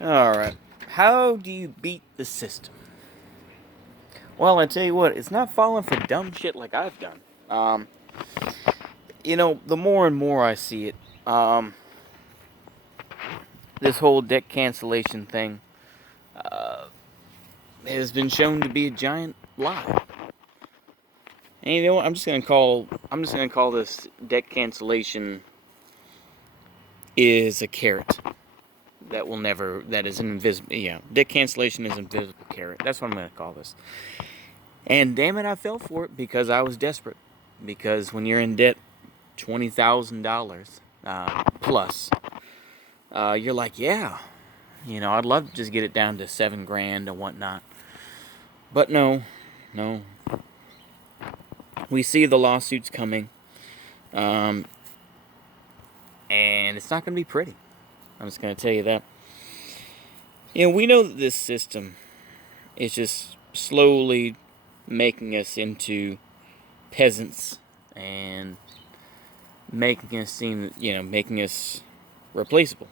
Alright. How do you beat the system? Well, I tell you what, it's not falling for dumb shit like I've done. Um, the more and more I see it, this whole debt cancellation thing has been shown to be a giant lie. And you know what? I'm just gonna call this debt cancellation is a carrot that is an invisible. Yeah, debt cancellation is an invisible carrot. That's what I'm gonna call this. And damn it, I fell for it because I was desperate. Because when you're in debt, $20,000 plus, you're like, yeah, I'd love to just get it down to $7,000 and whatnot. But no, no. We see the lawsuits coming, um, and it's not going to be pretty. I'm just going to tell you that. We know that this system is just slowly making us into peasants and making us replaceable.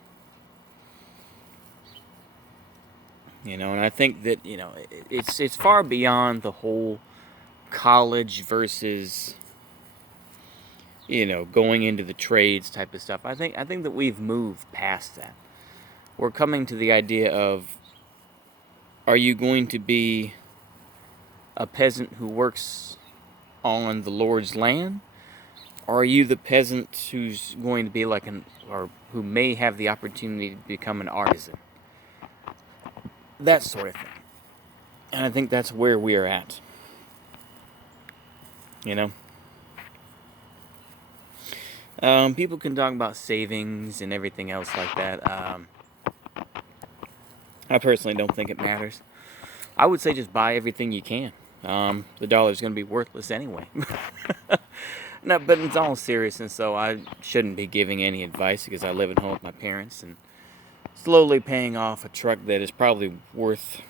And I think that it's far beyond the whole college versus going into the trades type of stuff. I think that we've moved past that. We're coming to the idea of, are you going to be a peasant who works on the Lord's land, or are you the peasant who's going to be or who may have the opportunity to become an artisan? That sort of thing. And I think that's where we are at. People can talk about savings and everything else like that. I personally don't think it matters. I would say just buy everything you can. The dollar's going to be worthless anyway. No, but it's all seriousness, so I shouldn't be giving any advice because I live at home with my parents and slowly paying off a truck that is probably worth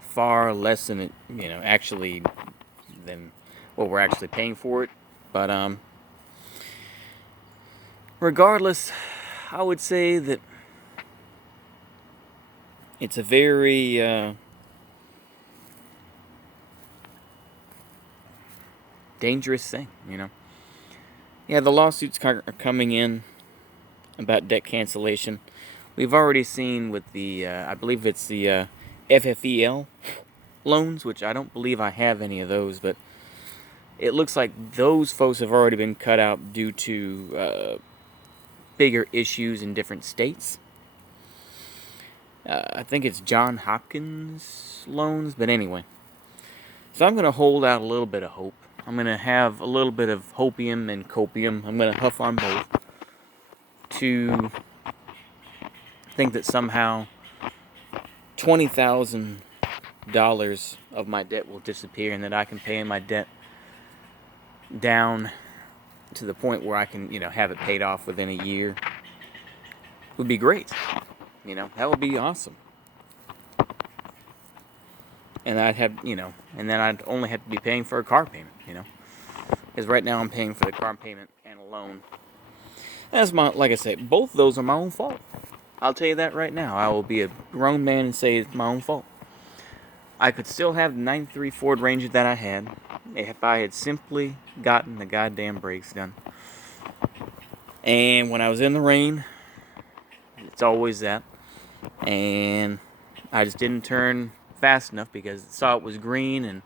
far less than it, actually, than what we're actually paying for it. But regardless, I would say that it's a very dangerous thing, Yeah, the lawsuits are coming in about debt cancellation. We've already seen with the, I believe it's the FFEL loans, which I don't believe I have any of those, but it looks like those folks have already been cut out due to bigger issues in different states. I think it's John Hopkins loans, but anyway. So I'm going to hold out a little bit of hope. I'm going to have a little bit of hopium and copium. I'm going to huff on both to think that somehow $20,000 of my debt will disappear and that I can pay my debt down to the point where I can, have it paid off within a year. Would be great. That would be awesome. And and then I'd only have to be paying for a car payment, Because right now I'm paying for the car payment and a loan. Like I said, both of those are my own fault. I'll tell you that right now. I will be a grown man and say it's my own fault. I could still have the 93 Ford Ranger that I had if I had simply gotten the goddamn brakes done. And when I was in the rain, it's always that. And I just didn't turn fast enough because I saw it was green and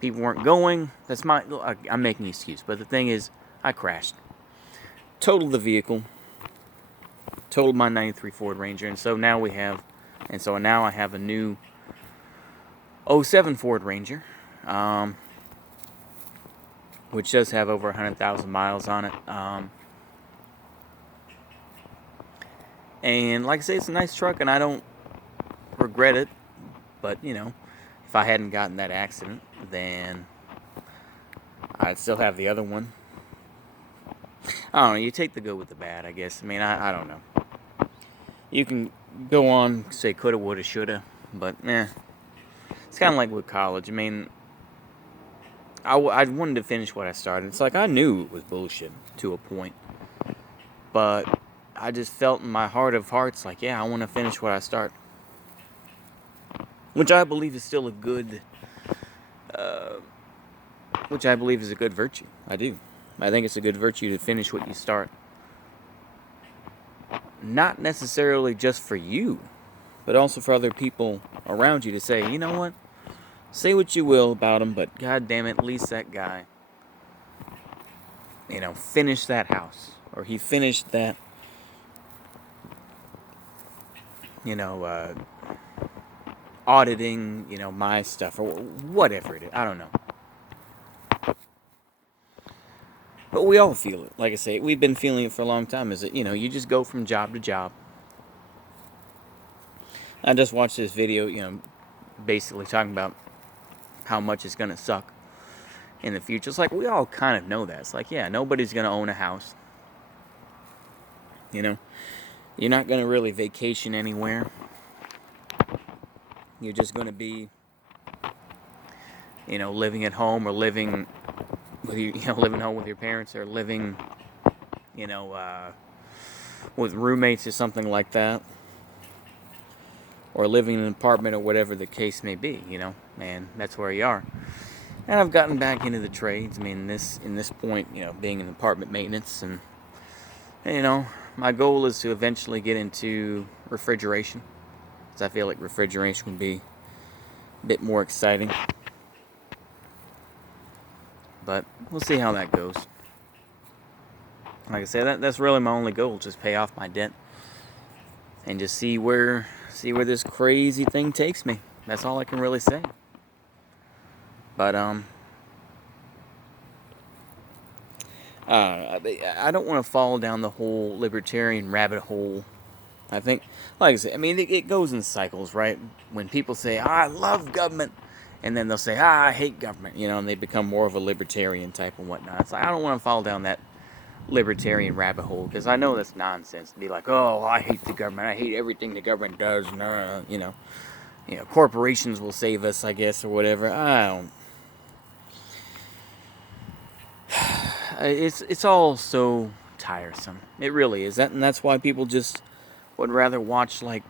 people weren't going. I'm making an excuse, but the thing is, I crashed. Totaled the vehicle. Totaled my 93 Ford Ranger, and so now I have a new '07 Ford Ranger, which does have over 100,000 miles on it. And like I say, it's a nice truck, and I don't regret it. But, if I hadn't gotten that accident, then I'd still have the other one. I don't know. You take the good with the bad, I guess. I mean, I don't know. You can go on, say coulda, woulda, shoulda, but, It's kind of like with college. I mean, I wanted to finish what I started. It's like I knew it was bullshit to a point. But I just felt in my heart of hearts like, yeah, I want to finish what I start. Which I believe is still a good, which I believe is a good virtue. I do. I think it's a good virtue to finish what you start. Not necessarily just for you, but also for other people around you to say, you know what? Say what you will about him, but god damn it, at least that guy, finished that house. Or he finished that, auditing, my stuff, or whatever it is. I don't know. But we all feel it. Like I say, we've been feeling it for a long time. Is that, you just go from job to job. I just watched this video, basically talking about how much it's going to suck in the future. It's like, we all kind of know that. It's like, yeah, nobody's going to own a house. You're not going to really vacation anywhere. You're just going to be, living at home, or living with living home with your parents, or living, with roommates or something like that, or living in an apartment, or whatever the case may be. And that's where you are. And I've gotten back into the trades. I mean, in this point, being in apartment maintenance, and my goal is to eventually get into refrigeration, because I feel like refrigeration would be a bit more exciting. But we'll see how that goes. Like I said, that's really my only goal, just pay off my debt and just see where this crazy thing takes me. That's all I can really say. But I don't want to fall down the whole libertarian rabbit hole. I think, like I said, I mean, it goes in cycles, right? When people say, I love government, and then they'll say, I hate government, and they become more of a libertarian type and whatnot. It's like, I don't want to fall down that libertarian rabbit hole, because I know that's nonsense to be like, oh, I hate the government, I hate everything the government does, corporations will save us, I guess, or whatever. I don't. It's all so tiresome. It really is. And that's why people just would rather watch, like,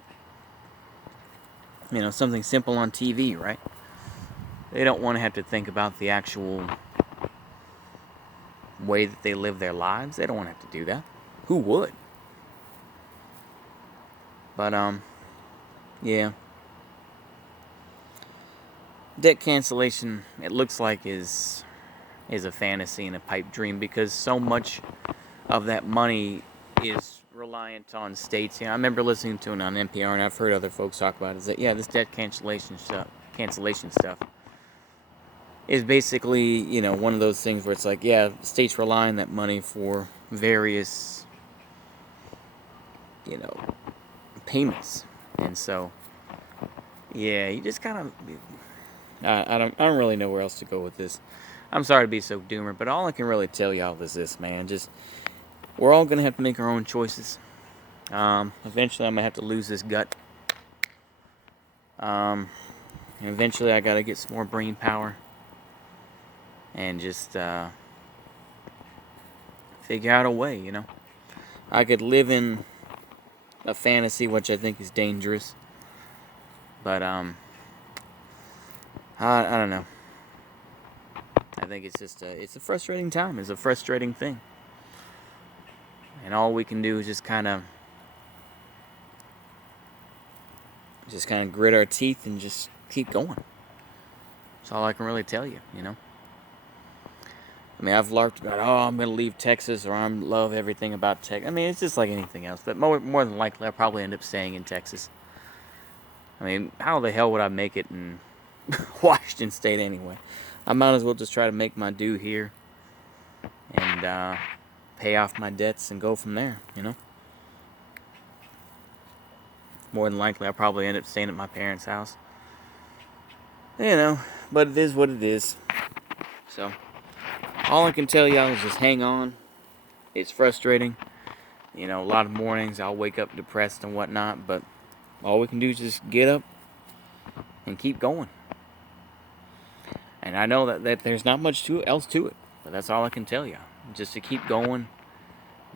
something simple on TV, right? They don't want to have to think about the actual way that they live their lives. They don't want to have to do that. Who would? But, yeah. Debt cancellation, it looks like, is a fantasy and a pipe dream, because so much of that money is reliant on states. I remember listening to it on NPR, and I've heard other folks talk about it, is that, yeah, this debt cancellation stuff is basically, one of those things where it's like, yeah, states rely on that money for various, payments. And so, yeah, you just kind of, I don't really know where else to go with this. I'm sorry to be so doomer, but all I can really tell y'all is this, man. Just, we're all going to have to make our own choices. Eventually I'm going to have to lose this gut. And eventually I got to get some more brain power. And just figure out a way, I could live in a fantasy, which I think is dangerous. But, I don't know. I think it's just it's a frustrating time. It's a frustrating thing. And all we can do is just kind of grit our teeth and just keep going. That's all I can really tell you, I mean, I've larped about, I'm going to leave Texas, or I love everything about Texas. I mean, it's just like anything else. But more than likely, I'll probably end up staying in Texas. I mean, how the hell would I make it in Washington State anyway? I might as well just try to make my due here and pay off my debts and go from there, More than likely, I'll probably end up staying at my parents' house. But it is what it is. So, all I can tell y'all is just hang on. It's frustrating. A lot of mornings I'll wake up depressed and whatnot, but all we can do is just get up and keep going. And I know that there's not much else to it, but that's all I can tell you. Just to keep going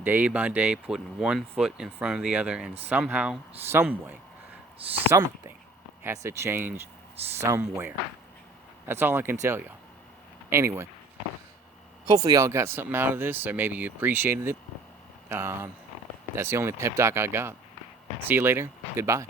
day by day, putting one foot in front of the other, and somehow, some way, something has to change somewhere. That's all I can tell y'all. Anyway, hopefully y'all got something out of this, or maybe you appreciated it. That's the only pep talk I got. See you later. Goodbye.